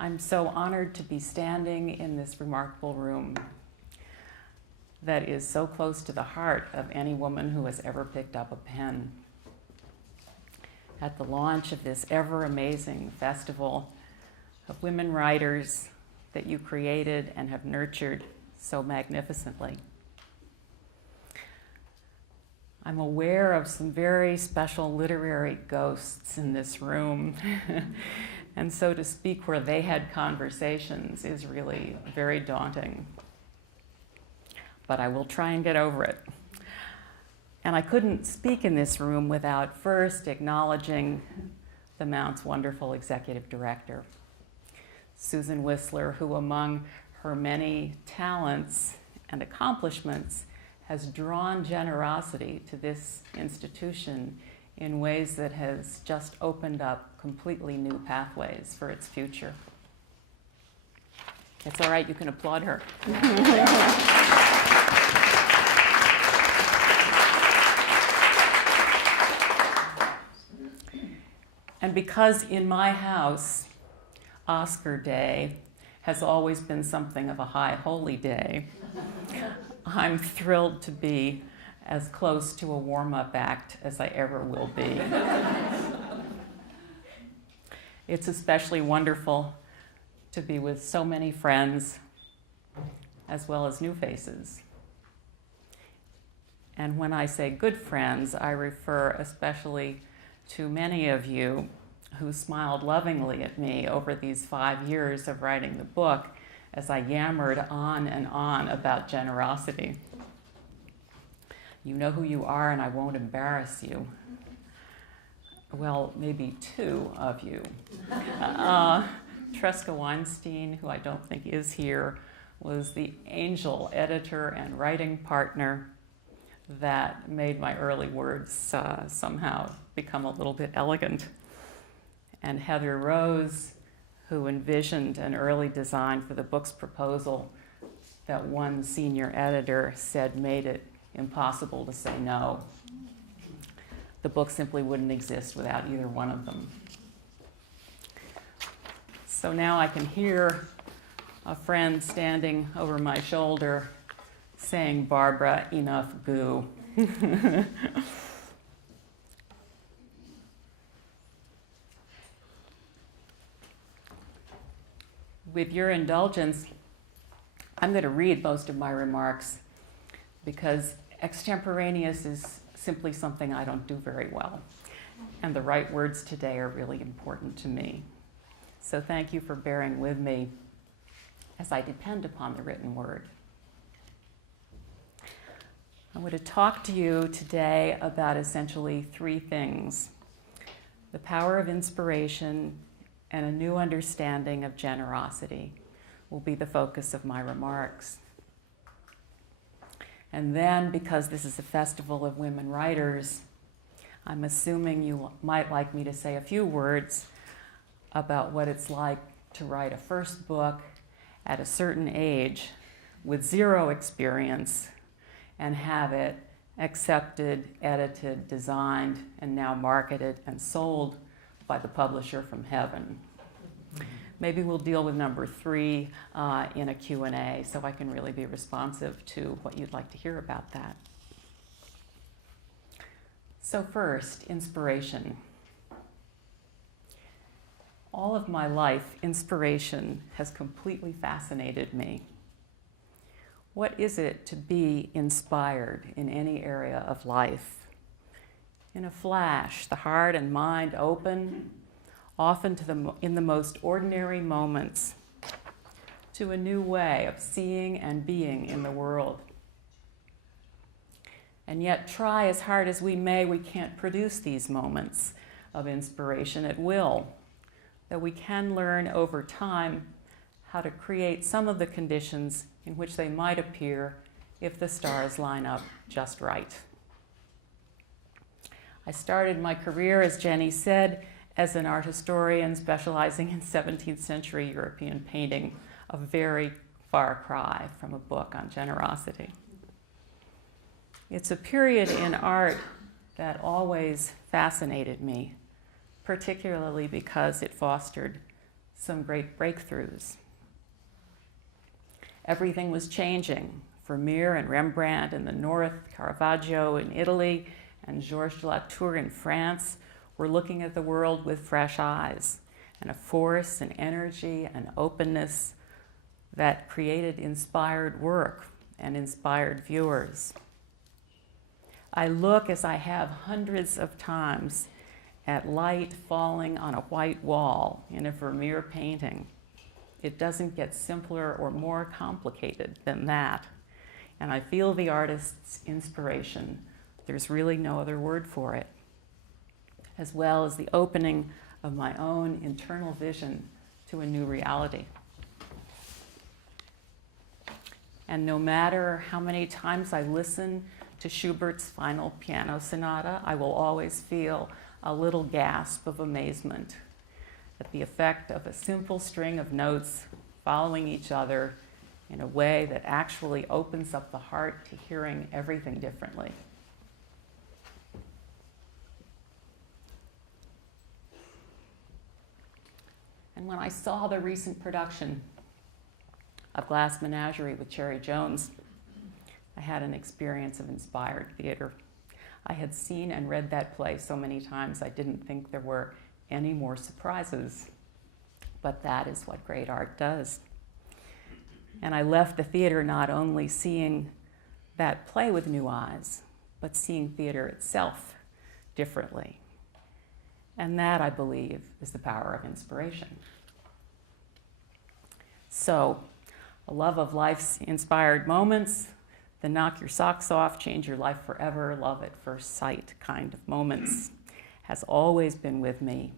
I'm so honored to be standing in this remarkable room that is so close to the heart of any woman who has ever picked up a pen. At the launch of this ever-amazing festival of women writers that you created and have nurtured so magnificently. I'm aware of some very special literary ghosts in this room. And so to speak where they had conversations is really very daunting. But I will try and get over it. And I couldn't speak in this room without first acknowledging the Mount's wonderful executive director, Susan Whistler, who among her many talents and accomplishments has drawn generosity to this institution in ways that has just opened up completely new pathways for its future. It's all right, you can applaud her. And because in my house, Oscar Day has always been something of a high holy day, I'm thrilled to be as close to a warm-up act as I ever will be. It's especially wonderful to be with so many friends, as well as new faces. And when I say good friends, I refer especially to many of you who smiled lovingly at me over these 5 years of writing the book as I yammered on and on about generosity. You know who you are, and I won't embarrass you. Well, maybe 2 of you. Tresca Weinstein, who I don't think is here, was the angel editor and writing partner that made my early words somehow become a little bit elegant. And Heather Rose, who envisioned an early design for the book's proposal that one senior editor said made it impossible to say no. The book simply wouldn't exist without either one of them. So now I can hear a friend standing over my shoulder saying, "Barbara, enough goo." With your indulgence, I'm going to read most of my remarks because extemporaneous is simply something I don't do very well. And the right words today are really important to me. So thank you for bearing with me as I depend upon the written word. I'm going to talk to you today about essentially 3 things: the power of inspiration and a new understanding of generosity will be the focus of my remarks. And then, because this is a festival of women writers, I'm assuming you might like me to say a few words about what it's like to write a first book at a certain age with 0 experience and have it accepted, edited, designed, and now marketed and sold by the publisher from heaven. Maybe we'll deal with number 3 in a Q&A so I can really be responsive to what you'd like to hear about that. So first, inspiration. All of my life, inspiration has completely fascinated me. What is it to be inspired in any area of life? In a flash, the heart and mind open, often in the most ordinary moments, to a new way of seeing and being in the world. And yet, try as hard as we may, we can't produce these moments of inspiration at will. That we can learn over time how to create some of the conditions in which they might appear if the stars line up just right. I started my career, as Jenny said, as an art historian specializing in 17th century European painting, a very far cry from a book on generosity. It's a period in art that always fascinated me, particularly because it fostered some great breakthroughs. Everything was changing. Vermeer and Rembrandt in the north, Caravaggio in Italy, and Georges de Latour in France were looking at the world with fresh eyes, and a force and energy and openness that created inspired work and inspired viewers. I look, as I have hundreds of times, at light falling on a white wall in a Vermeer painting. It doesn't get simpler or more complicated than that. And I feel the artist's inspiration. There's really no other word for it. As well as the opening of my own internal vision to a new reality. And no matter how many times I listen to Schubert's final piano sonata, I will always feel a little gasp of amazement at the effect of a simple string of notes following each other in a way that actually opens up the heart to hearing everything differently. And when I saw the recent production of Glass Menagerie with Cherry Jones, I had an experience of inspired theater. I had seen and read that play so many times I didn't think there were any more surprises. But that is what great art does. And I left the theater not only seeing that play with new eyes, but seeing theater itself differently. And that, I believe, is the power of inspiration. So, a love of life's inspired moments, the knock your socks off, change your life forever, love at first sight kind of moments, has always been with me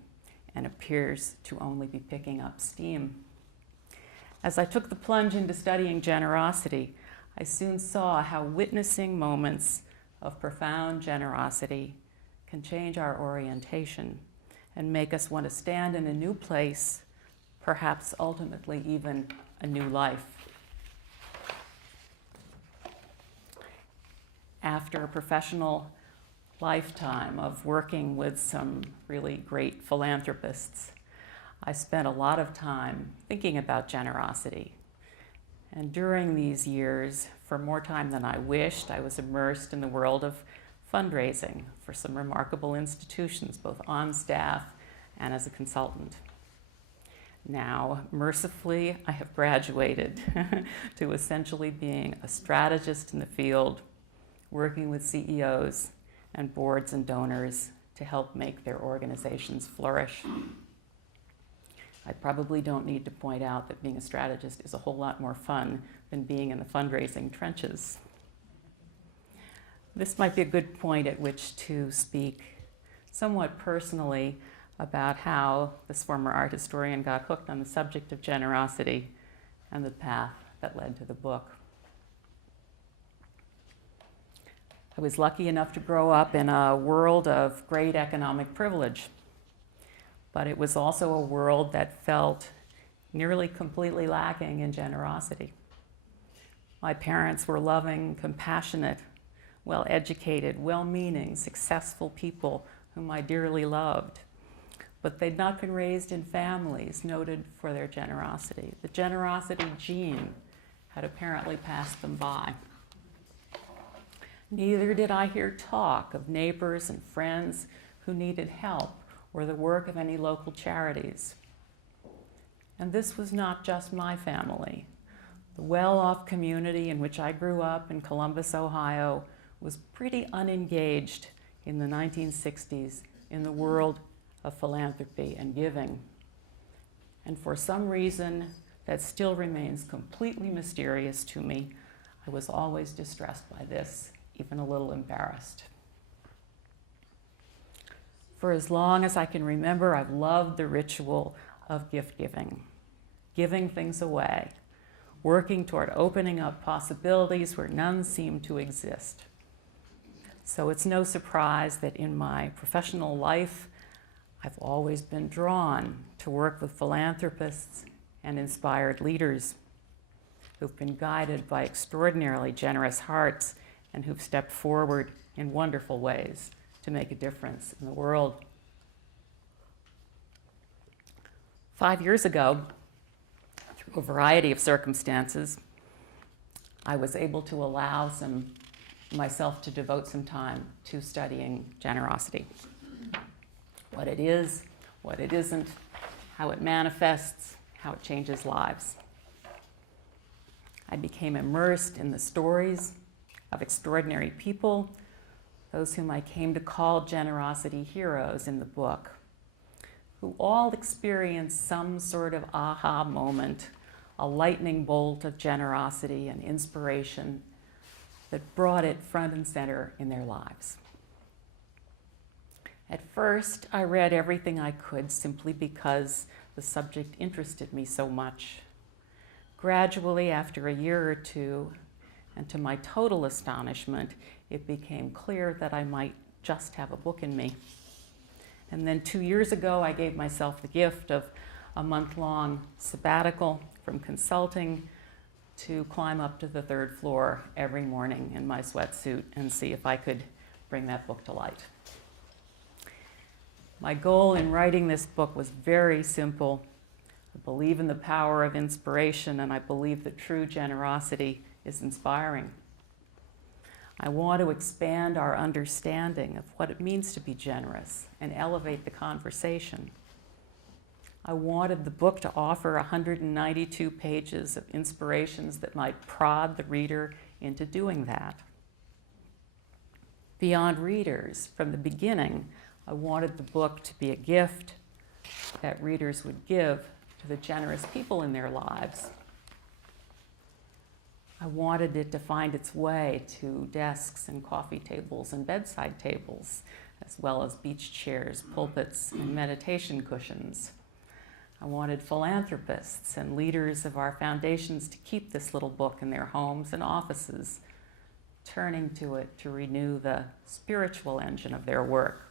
and appears to only be picking up steam. As I took the plunge into studying generosity, I soon saw how witnessing moments of profound generosity can change our orientation and make us want to stand in a new place, perhaps ultimately even a new life. After a professional lifetime of working with some really great philanthropists, I spent a lot of time thinking about generosity. And during these years, for more time than I wished, I was immersed in the world of fundraising for some remarkable institutions, both on staff and as a consultant. Now, mercifully, I have graduated to essentially being a strategist in the field, working with CEOs and boards and donors to help make their organizations flourish. I probably don't need to point out that being a strategist is a whole lot more fun than being in the fundraising trenches. This might be a good point at which to speak somewhat personally about how this former art historian got hooked on the subject of generosity and the path that led to the book. I was lucky enough to grow up in a world of great economic privilege, but it was also a world that felt nearly completely lacking in generosity. My parents were loving, compassionate, well-educated, well-meaning, successful people whom I dearly loved. But they'd not been raised in families noted for their generosity. The generosity gene had apparently passed them by. Neither did I hear talk of neighbors and friends who needed help or the work of any local charities. And this was not just my family. The well-off community in which I grew up in Columbus, Ohio, was pretty unengaged in the 1960s in the world of philanthropy and giving. And for some reason that still remains completely mysterious to me, I was always distressed by this, even a little embarrassed. For as long as I can remember, I've loved the ritual of gift giving, giving things away, working toward opening up possibilities where none seem to exist. So it's no surprise that in my professional life, I've always been drawn to work with philanthropists and inspired leaders who've been guided by extraordinarily generous hearts and who've stepped forward in wonderful ways to make a difference in the world. 5 years ago, through a variety of circumstances, I was able to allow myself to devote some time to studying generosity. What it is, what it isn't, how it manifests, how it changes lives. I became immersed in the stories of extraordinary people, those whom I came to call generosity heroes in the book, who all experienced some sort of aha moment, a lightning bolt of generosity and inspiration that brought it front and center in their lives. At first, I read everything I could simply because the subject interested me so much. Gradually, after a year or two, and to my total astonishment, it became clear that I might just have a book in me. And then 2 years ago, I gave myself the gift of a month-long sabbatical from consulting to climb up to the 3rd floor every morning in my sweatsuit and see if I could bring that book to light. My goal in writing this book was very simple. I believe in the power of inspiration, and I believe that true generosity is inspiring. I want to expand our understanding of what it means to be generous and elevate the conversation. I wanted the book to offer 192 pages of inspirations that might prod the reader into doing that. Beyond readers, from the beginning, I wanted the book to be a gift that readers would give to the generous people in their lives. I wanted it to find its way to desks and coffee tables and bedside tables, as well as beach chairs, pulpits, and meditation cushions. I wanted philanthropists and leaders of our foundations to keep this little book in their homes and offices, turning to it to renew the spiritual engine of their work.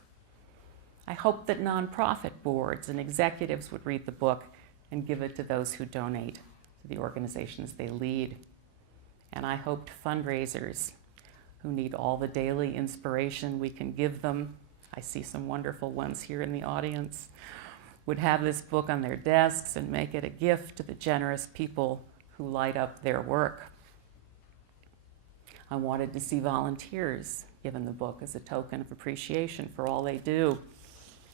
I hoped that nonprofit boards and executives would read the book and give it to those who donate to the organizations they lead. And I hoped fundraisers who need all the daily inspiration we can give them, I see some wonderful ones here in the audience, would have this book on their desks and make it a gift to the generous people who light up their work. I wanted to see volunteers given the book as a token of appreciation for all they do.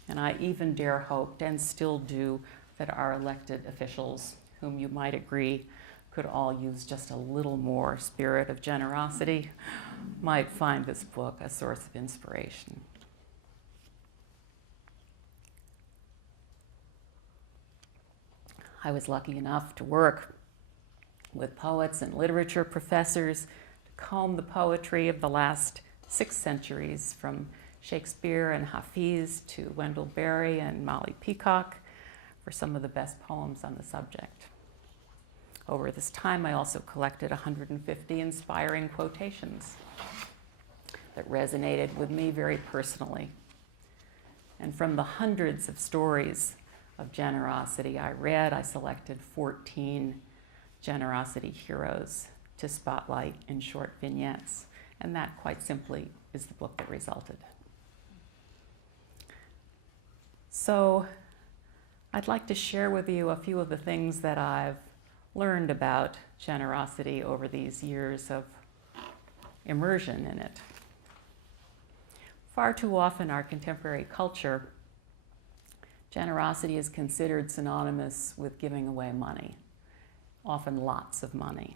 And I even dare hoped, and still do, that our elected officials, whom you might agree could all use just a little more spirit of generosity, might find this book a source of inspiration. I was lucky enough to work with poets and literature professors to comb the poetry of the last 6 centuries, from Shakespeare and Hafiz to Wendell Berry and Molly Peacock, for some of the best poems on the subject. Over this time, I also collected 150 inspiring quotations that resonated with me very personally. And from the hundreds of stories of generosity I read, I selected 14 generosity heroes to spotlight in short vignettes. And that, quite simply, is the book that resulted. So I'd like to share with you a few of the things that I've learned about generosity over these years of immersion in it. Far too often, our contemporary culture, generosity is considered synonymous with giving away money, often lots of money.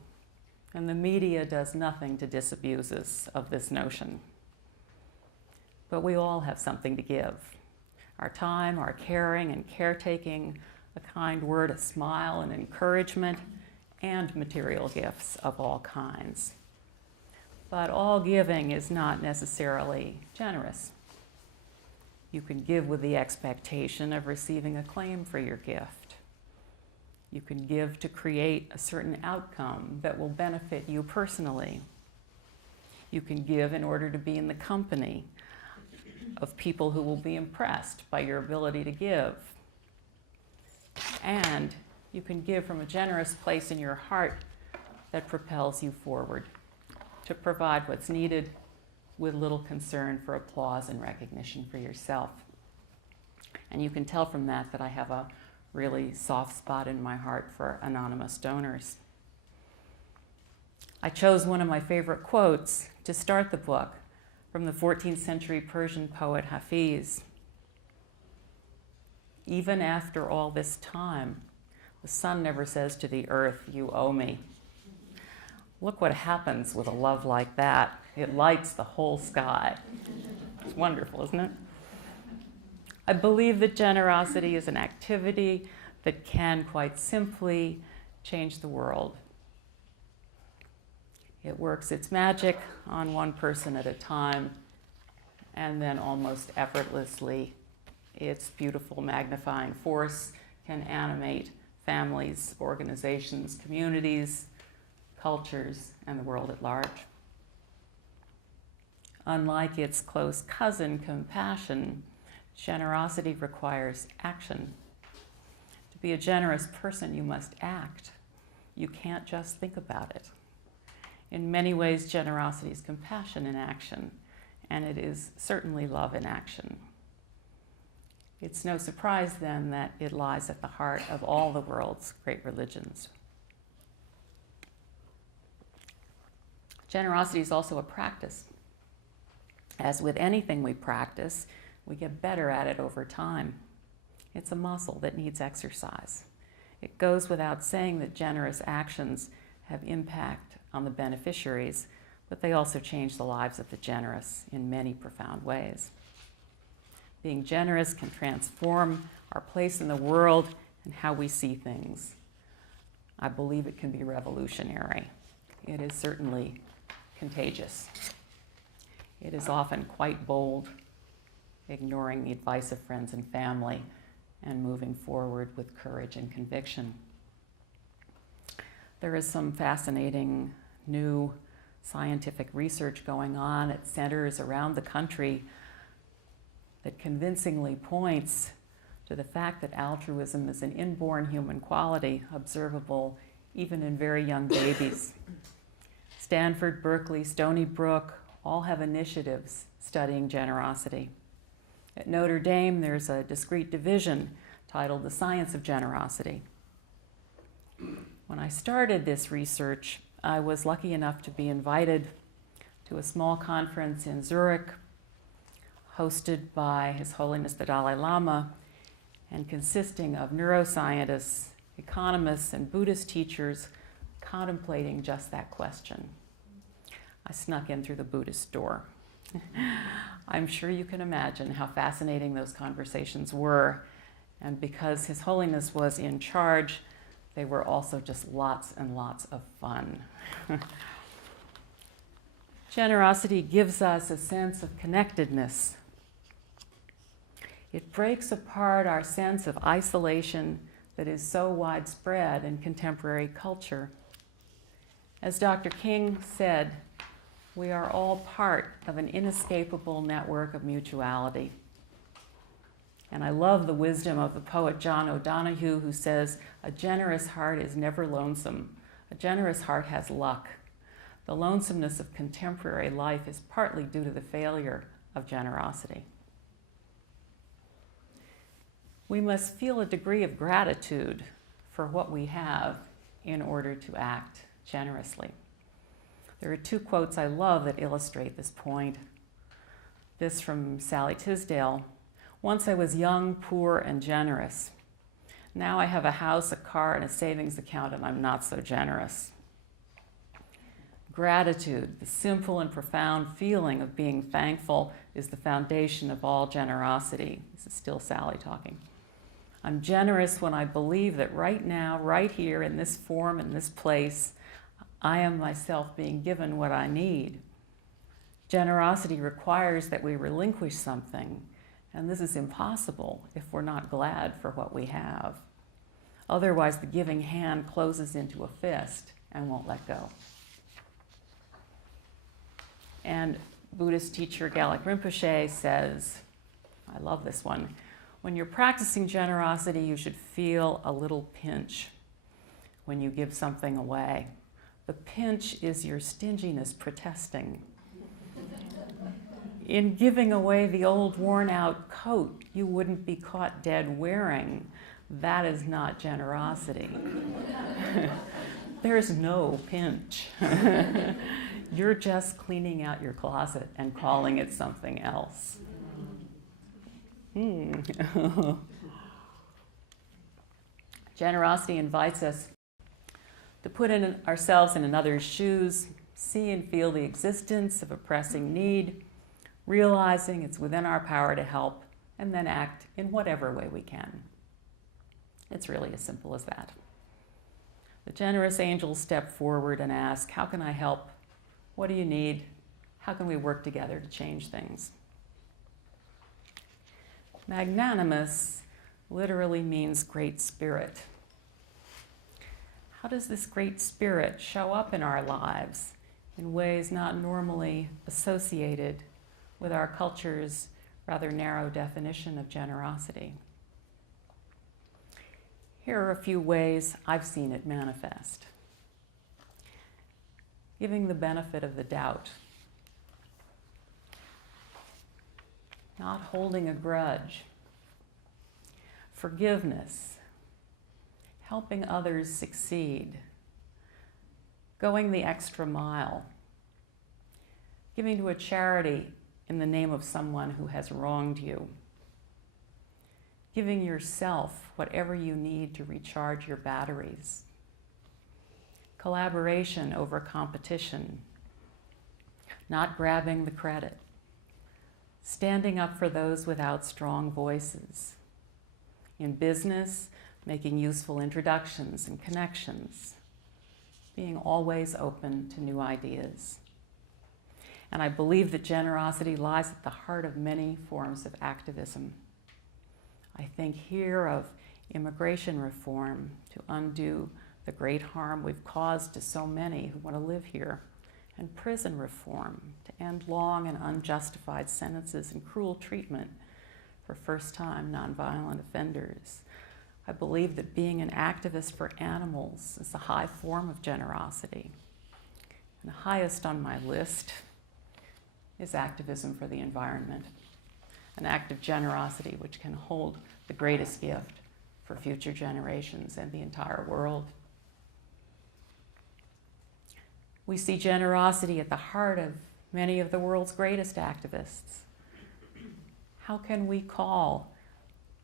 And the media does nothing to disabuse us of this notion. But we all have something to give. Our time, our caring and caretaking, a kind word, a smile, and encouragement, and material gifts of all kinds. But all giving is not necessarily generous. You can give with the expectation of receiving acclaim for your gift. You can give to create a certain outcome that will benefit you personally. You can give in order to be in the company of people who will be impressed by your ability to give. And you can give from a generous place in your heart that propels you forward to provide what's needed with little concern for applause and recognition for yourself. And you can tell from that that I have a really soft spot in my heart for anonymous donors. I chose one of my favorite quotes to start the book from the 14th century Persian poet Hafiz. Even after all this time, the sun never says to the earth, "You owe me." Look what happens with a love like that. It lights the whole sky. It's wonderful, isn't it? I believe that generosity is an activity that can quite simply change the world. It works its magic on one person at a time, and then almost effortlessly, its beautiful magnifying force can animate families, organizations, communities, cultures, and the world at large. Unlike its close cousin, compassion, generosity requires action. To be a generous person, you must act. You can't just think about it. In many ways, generosity is compassion in action, and it is certainly love in action. It's no surprise, then, that it lies at the heart of all the world's great religions. Generosity is also a practice. As with anything we practice, we get better at it over time. It's a muscle that needs exercise. It goes without saying that generous actions have impact on the beneficiaries, but they also change the lives of the generous in many profound ways. Being generous can transform our place in the world and how we see things. I believe it can be revolutionary. It is certainly contagious. It is often quite bold, ignoring the advice of friends and family and moving forward with courage and conviction. There is some fascinating new scientific research going on at centers around the country that convincingly points to the fact that altruism is an inborn human quality observable even in very young babies. Stanford, Berkeley, Stony Brook all have initiatives studying generosity. At Notre Dame, there's a discrete division titled The Science of Generosity. When I started this research, I was lucky enough to be invited to a small conference in Zurich, hosted by His Holiness the Dalai Lama, and consisting of neuroscientists, economists, and Buddhist teachers contemplating just that question. I snuck in through the Buddhist door. I'm sure you can imagine how fascinating those conversations were, and because His Holiness was in charge, they were also just lots and lots of fun. Generosity gives us a sense of connectedness. It breaks apart our sense of isolation that is so widespread in contemporary culture. As Dr. King said, we are all part of an inescapable network of mutuality. And I love the wisdom of the poet John O'Donohue, who says, "A generous heart is never lonesome. A generous heart has luck." The lonesomeness of contemporary life is partly due to the failure of generosity. We must feel a degree of gratitude for what we have in order to act generously. There are two quotes I love that illustrate this point. This from Sally Tisdale. "Once I was young, poor, and generous. Now I have a house, a car, and a savings account, and I'm not so generous." Gratitude, the simple and profound feeling of being thankful, is the foundation of all generosity. This is still Sally talking. I'm generous when I believe that right now, right here, in this form, in this place, I am myself being given what I need. Generosity requires that we relinquish something, and this is impossible if we're not glad for what we have. Otherwise, the giving hand closes into a fist and won't let go. And Buddhist teacher Galak Rinpoche says, I love this one, when you're practicing generosity, you should feel a little pinch when you give something away. The pinch is your stinginess protesting. In giving away the old worn-out coat you wouldn't be caught dead wearing, That is not generosity. There's no pinch. You're just cleaning out your closet and calling it something else. Generosity invites us to put ourselves in another's shoes, see and feel the existence of a pressing need, realizing it's within our power to help, and then act in whatever way we can. It's really as simple as that. The generous angels step forward and ask, how can I help? What do you need? How can we work together to change things? Magnanimous literally means great spirit. How does this great spirit show up in our lives in ways not normally associated with our culture's rather narrow definition of generosity? Here are a few ways I've seen it manifest. Giving the benefit of the doubt. Not holding a grudge. Forgiveness. Helping others succeed. Going the extra mile. Giving to a charity in the name of someone who has wronged you. Giving yourself whatever you need to recharge your batteries. Collaboration over competition. Not grabbing the credit. Standing up for those without strong voices. In business, making useful introductions and connections. Being always open to new ideas. And I believe that generosity lies at the heart of many forms of activism. I think here of immigration reform to undo the great harm we've caused to so many who want to live here, and prison reform to end long and unjustified sentences and cruel treatment for first-time nonviolent offenders. I believe that being an activist for animals is a high form of generosity. And highest on my list is activism for the environment, an act of generosity which can hold the greatest gift for future generations and the entire world. We see generosity at the heart of many of the world's greatest activists. How can we call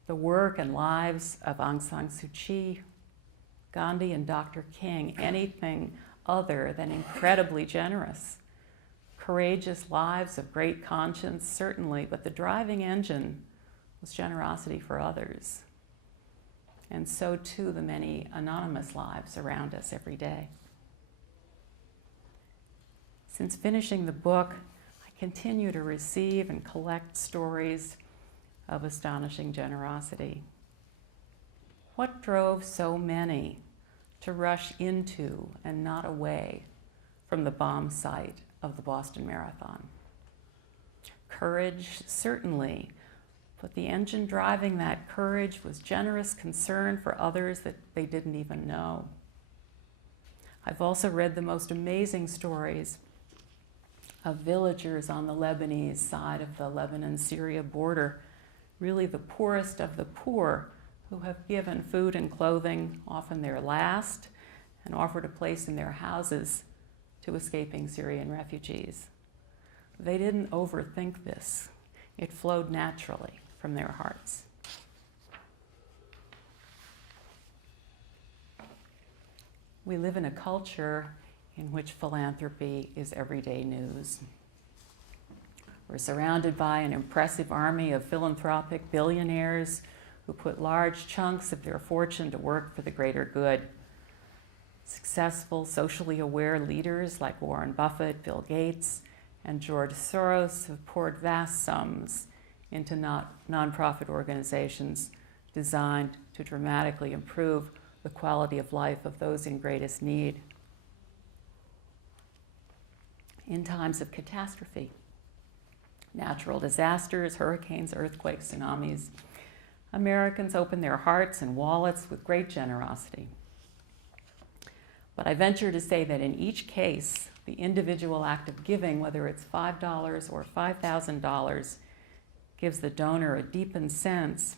the work and lives of Aung San Suu Kyi, Gandhi, and Dr. King anything other than incredibly generous? Courageous lives of great conscience, certainly, but the driving engine was generosity for others. And so too the many anonymous lives around us every day. Since finishing the book, I continue to receive and collect stories of astonishing generosity. What drove so many to rush into and not away from the bomb site of the Boston Marathon? Courage, certainly, but the engine driving that courage was generous concern for others that they didn't even know. I've also read the most amazing stories of villagers on the Lebanese side of the Lebanon-Syria border, really the poorest of the poor, who have given food and clothing, often their last, and offered a place in their houses to escaping Syrian refugees. They didn't overthink this. It flowed naturally from their hearts. We live in a culture in which philanthropy is everyday news. We're surrounded by an impressive army of philanthropic billionaires who put large chunks of their fortune to work for the greater good. Successful, socially aware leaders like Warren Buffett, Bill Gates, and George Soros have poured vast sums into nonprofit organizations designed to dramatically improve the quality of life of those in greatest need. In times of catastrophe, natural disasters, hurricanes, earthquakes, tsunamis, Americans open their hearts and wallets with great generosity. But I venture to say that in each case, the individual act of giving, whether it's $5 or $5,000, gives the donor a deepened sense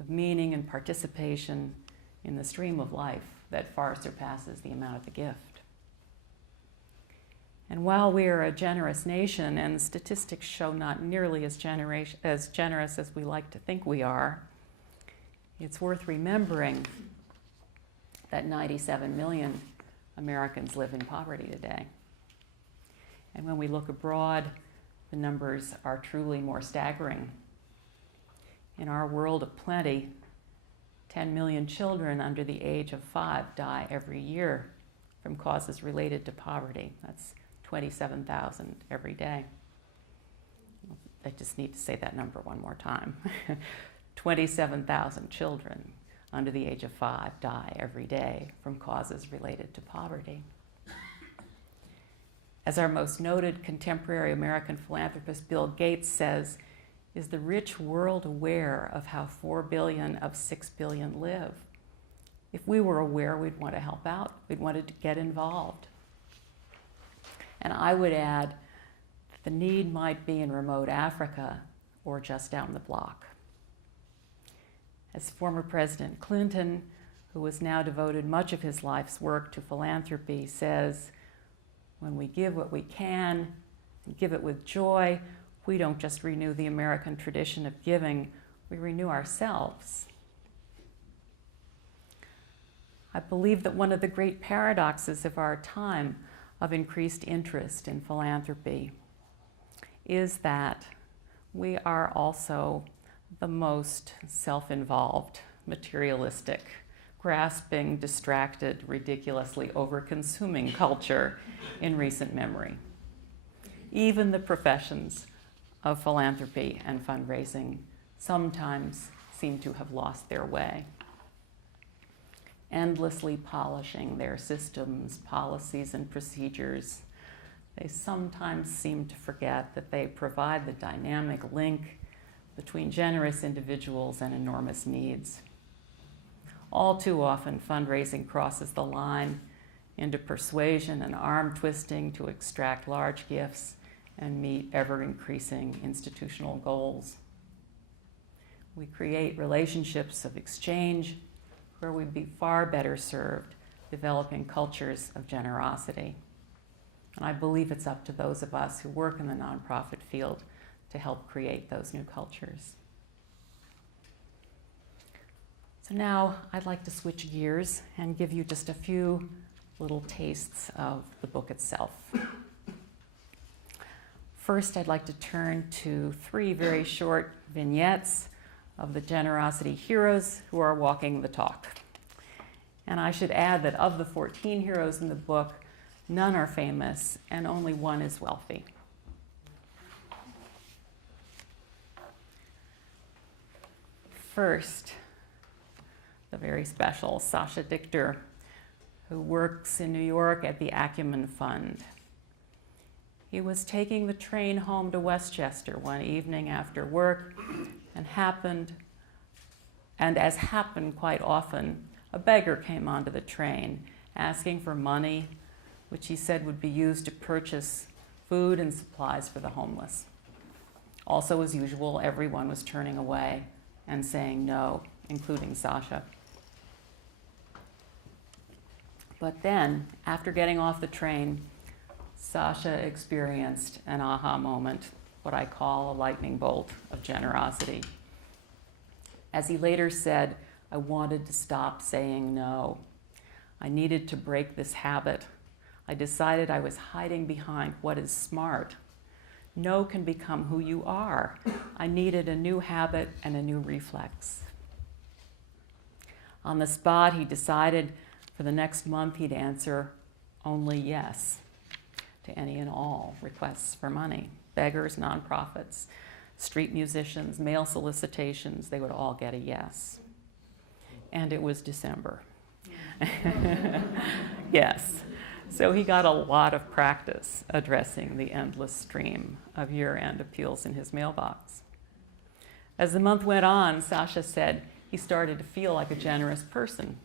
of meaning and participation in the stream of life that far surpasses the amount of the gift. And while we are a generous nation, and statistics show not nearly as generous as we like to think we are, it's worth remembering that 97 million Americans live in poverty today. And when we look abroad, the numbers are truly more staggering. In our world of plenty, 10 million children under the age of 5 die every year from causes related to poverty. That's 27,000 every day. I just need to say that number one more time. 27,000 children under the age of 5 die every day from causes related to poverty. As our most noted contemporary American philanthropist Bill Gates says, is the rich world aware of how 4 billion of 6 billion live? If we were aware, we'd want to help out. We'd want to get involved. And I would add that the need might be in remote Africa or just down the block. As former President Clinton, who has now devoted much of his life's work to philanthropy, says, when we give what we can and give it with joy, we don't just renew the American tradition of giving, we renew ourselves. I believe that one of the great paradoxes of our time of increased interest in philanthropy is that we are also the most self-involved, materialistic, grasping, distracted, ridiculously over-consuming culture in recent memory. Even the professions of philanthropy and fundraising sometimes seem to have lost their way, endlessly polishing their systems, policies, and procedures. They sometimes seem to forget that they provide the dynamic link between generous individuals and enormous needs. All too often, fundraising crosses the line into persuasion and arm twisting to extract large gifts and meet ever-increasing institutional goals. We create relationships of exchange where we'd be far better served developing cultures of generosity. And I believe it's up to those of us who work in the nonprofit field to help create those new cultures. So now I'd like to switch gears and give you just a few little tastes of the book itself. First, I'd like to turn to 3 very short vignettes of the generosity heroes who are walking the talk. And I should add that of the 14 heroes in the book, none are famous and only one is wealthy. First, the very special Sasha Dichter, who works in New York at the Acumen Fund. He was taking the train home to Westchester one evening after work, and as happened quite often, a beggar came onto the train asking for money, which he said would be used to purchase food and supplies for the homeless. Also, as usual, everyone was turning away and saying no, including Sasha. But then, after getting off the train, Sasha experienced an aha moment, what I call a lightning bolt of generosity. As he later said, I wanted to stop saying no. I needed to break this habit. I decided I was hiding behind what is smart. No can become who you are. I needed a new habit and a new reflex. On the spot, he decided for the next month he'd answer only yes to any and all requests for money. Beggars, nonprofits, street musicians, mail solicitations, they would all get a yes. And it was December. Yes. So he got a lot of practice addressing the endless stream of year-end appeals in his mailbox. As the month went on, Sasha said he started to feel like a generous person.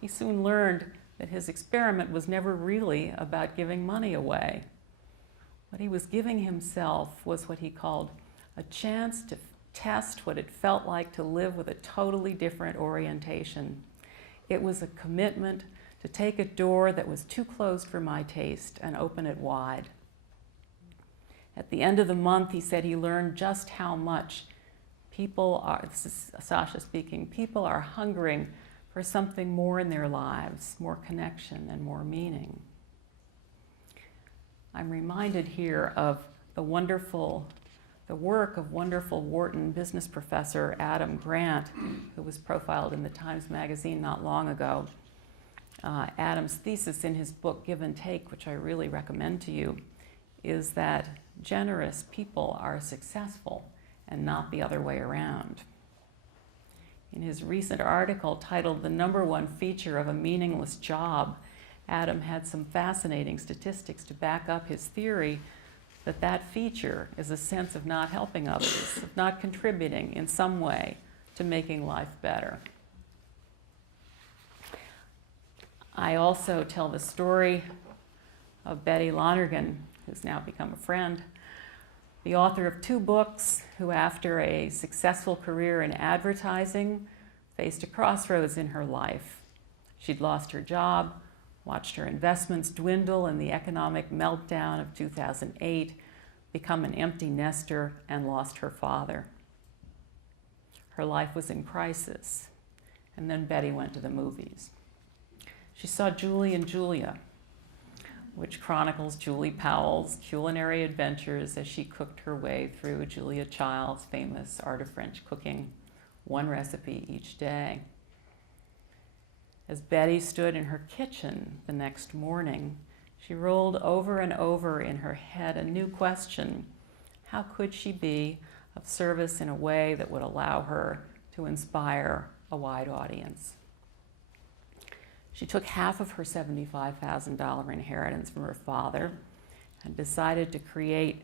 He soon learned that his experiment was never really about giving money away. What he was giving himself was what he called a chance to test what it felt like to live with a totally different orientation. It was a commitment to take a door that was too closed for my taste and open it wide. At the end of the month, he said he learned just how much people are, this is Sasha speaking, people are hungering for something more in their lives, more connection and more meaning. I'm reminded here of the work of wonderful Wharton business professor Adam Grant, who was profiled in the Times Magazine not long ago. Adam's thesis in his book, Give and Take, which I really recommend to you, is that generous people are successful and not the other way around. In his recent article titled The Number One Feature of a Meaningless Job, Adam had some fascinating statistics to back up his theory that that feature is a sense of not helping others, of not contributing in some way to making life better. I also tell the story of Betty Lonergan, who's now become a friend, the author of 2 books, who after a successful career in advertising faced a crossroads in her life. She'd lost her job, watched her investments dwindle in the economic meltdown of 2008, become an empty nester, and lost her father. Her life was in crisis, and then Betty went to the movies. She saw Julie and Julia, which chronicles Julie Powell's culinary adventures as she cooked her way through Julia Child's famous Art of French Cooking, one recipe each day. As Betty stood in her kitchen the next morning, she rolled over and over in her head a new question: how could she be of service in a way that would allow her to inspire a wide audience? She took half of her $75,000 inheritance from her father and decided to create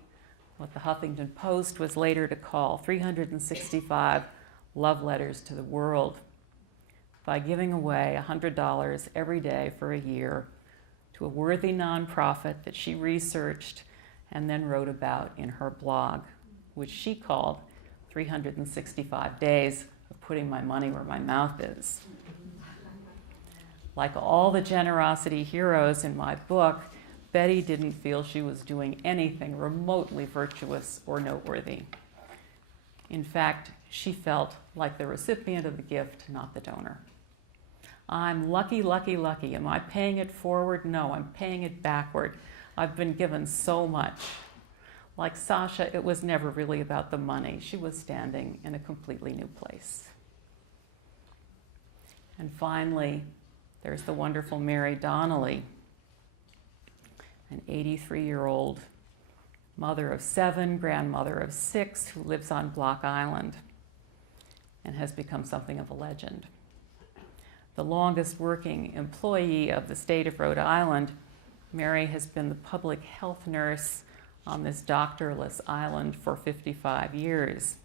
what the Huffington Post was later to call 365 love letters to the world by giving away $100 every day for a year to a worthy nonprofit that she researched and then wrote about in her blog, which she called 365 Days of Putting My Money Where My Mouth Is. Like all the generosity heroes in my book, Betty didn't feel she was doing anything remotely virtuous or noteworthy. In fact, she felt like the recipient of the gift, not the donor. I'm lucky, lucky, lucky. Am I paying it forward? No, I'm paying it backward. I've been given so much. Like Sasha, it was never really about the money. She was standing in a completely new place. And finally, there's the wonderful Mary Donnelly, an 83-year-old mother of 7, grandmother of 6, who lives on Block Island and has become something of a legend. The longest working employee of the state of Rhode Island, Mary has been the public health nurse on this doctorless island for 55 years.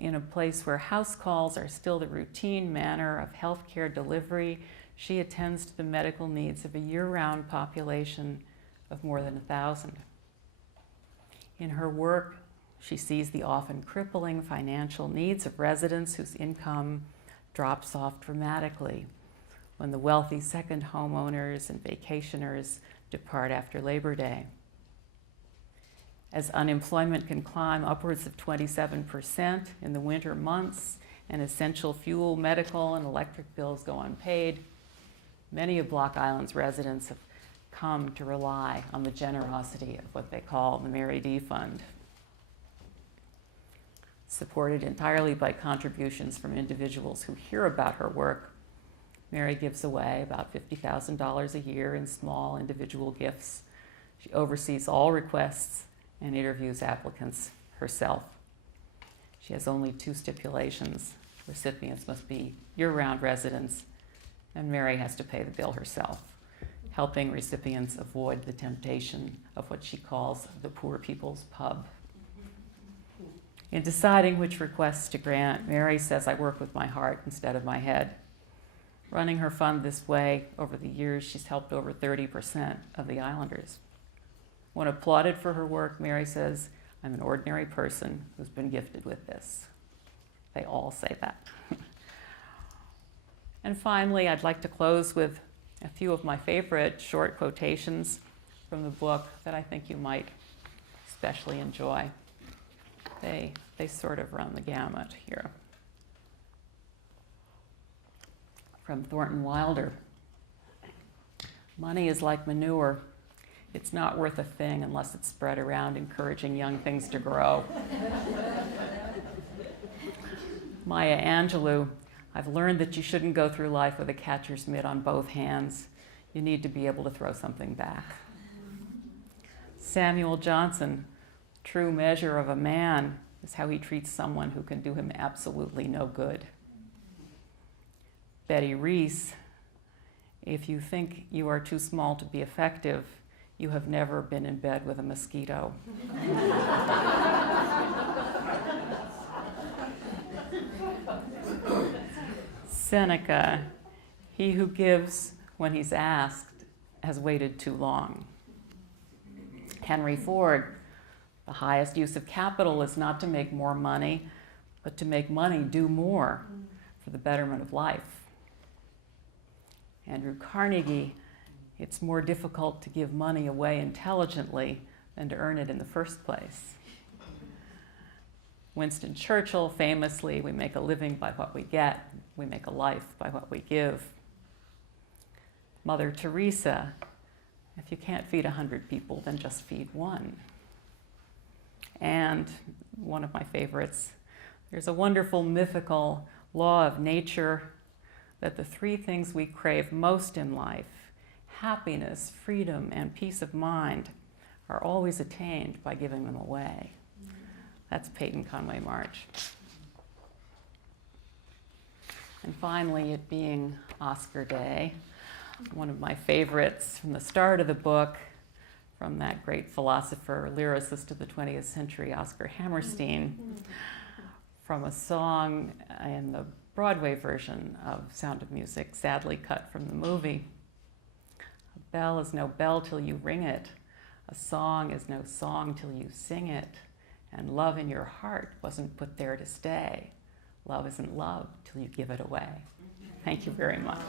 In a place where house calls are still the routine manner of healthcare delivery, she attends to the medical needs of a year-round population of more than 1,000. In her work, she sees the often crippling financial needs of residents whose income drops off dramatically when the wealthy second homeowners and vacationers depart after Labor Day. As unemployment can climb upwards of 27% in the winter months and essential fuel, medical, and electric bills go unpaid, many of Block Island's residents have come to rely on the generosity of what they call the Mary D. Fund. Supported entirely by contributions from individuals who hear about her work, Mary gives away about $50,000 a year in small individual gifts. She oversees all requests and interviews applicants herself. She has only 2 stipulations. Recipients must be year-round residents, and Mary has to pay the bill herself, helping recipients avoid the temptation of what she calls the poor people's pub. In deciding which requests to grant, Mary says, I work with my heart instead of my head. Running her fund this way, over the years, she's helped over 30% of the islanders. When applauded for her work, Mary says, I'm an ordinary person who's been gifted with this. They all say that. And finally, I'd like to close with a few of my favorite short quotations from the book that I think you might especially enjoy. They sort of run the gamut here. From Thornton Wilder. Money is like manure. It's not worth a thing unless it's spread around, encouraging young things to grow. Maya Angelou. I've learned that you shouldn't go through life with a catcher's mitt on both hands. You need to be able to throw something back. Samuel Johnson. True measure of a man is how he treats someone who can do him absolutely no good. Betty Reese. If you think you are too small to be effective, you have never been in bed with a mosquito. Seneca. He who gives when he's asked has waited too long. Henry Ford. The highest use of capital is not to make more money, but to make money do more for the betterment of life. Andrew Carnegie. It's more difficult to give money away intelligently than to earn it in the first place. Winston Churchill, famously, we make a living by what we get, we make a life by what we give. Mother Teresa, if you can't feed 100 people, then just feed one. And one of my favorites, there's a wonderful mythical law of nature that the three things we crave most in life, happiness, freedom, and peace of mind, are always attained by giving them away. That's Peyton Conway March. And finally, it being Oscar Day, one of my favorites from the start of the book, from that great philosopher, lyricist of the 20th century, Oscar Hammerstein, from a song in the Broadway version of Sound of Music, sadly cut from the movie. A bell is no bell till you ring it. A song is no song till you sing it. And love in your heart wasn't put there to stay. Love isn't love till you give it away. Thank you very much.